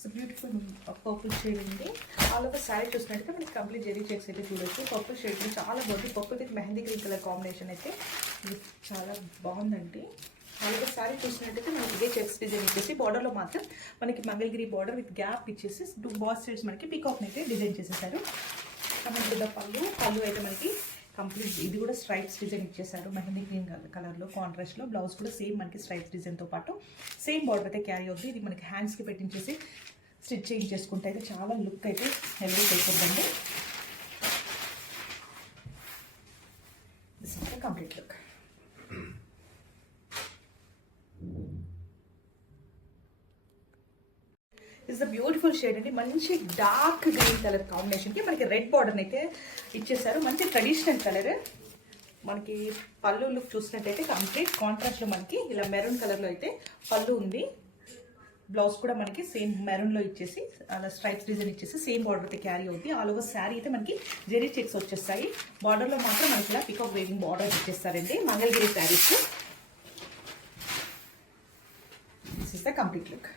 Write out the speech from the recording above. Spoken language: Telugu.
సో బ్యూటిఫుల్ పర్పుల్ షేడ్ ఉంది. ఆల్ ఓవర్ శారీ చూసినట్టయితే మనకి కంప్లీట్ జెరీ చెక్స్ అయితే చూడొచ్చు. పర్పుల్ షేడ్ చాలా బాగుంది. Purple with mehndi green colour combination అయితే ఇది చాలా బాగుందండి. ఆల్ ఓవర్ శారీ చూసినట్టయితే మనకి ఇదే చెక్స్ డిజైన్ ఇచ్చేసి బార్డర్లో మాత్రం మనకి మంగళగిరి బార్డర్ విత్ గ్యాప్ ఇచ్చేసి 2 బాస్ సైడ్స్ మనకి పీకాక్ని అయితే డిజైన్ చేసేసారు. కాబట్టి పళ్ళు అయితే మనకి కంప్లీట్ ఇది కూడా స్ట్రైప్స్ డిజైన్ ఇచ్చేసారు. మెహందీ గ్రీన్ కలర్లో కాంట్రాస్ట్లో. బ్లౌజ్ కూడా సేమ్ మనకి స్ట్రైప్స్ డిజైన్తో పాటు సేమ్ బార్డర్ అయితే క్యారీ అవుతుంది. ఇది మనకి హ్యాండ్స్కి పెట్టించేసి స్టిచ్ చేంజ్ చేసుకుంటే అయితే చాలా లుక్ అయితే హెల్దీ అయిపోతుందండి. This is the complete look. Is the beautiful shade అండి. మంచి డార్క్ గ్రీన్ కలర్ కాంబినేషన్కి మనకి రెడ్ బార్డర్ని అయితే ఇచ్చేసారు. మంచి ట్రెడిషనల్ కలర్. మనకి పళ్ళు లుక్ చూసినట్టయితే కంప్లీట్ కాంట్రాస్ట్లో మనకి ఇలా మెరూన్ కలర్లో అయితే పళ్ళు ఉంది. బ్లౌజ్ కూడా మనకి సేమ్ మెరూన్లో ఇచ్చేసి అలా స్ట్రైప్స్ డిజైన్ ఇచ్చేసి సేమ్ బార్డర్ అయితే క్యారీ అవుతుంది. ఆల్ ఓవర్ శారీ అయితే మనకి జెరీ చెక్స్ వచ్చేస్తాయి. బార్డర్లో మాత్రం మనకి ఇలా పికాక్ వేవింగ్ బార్డర్ ఇచ్చేస్తారండి. Mangalagiri saris. This is the complete look.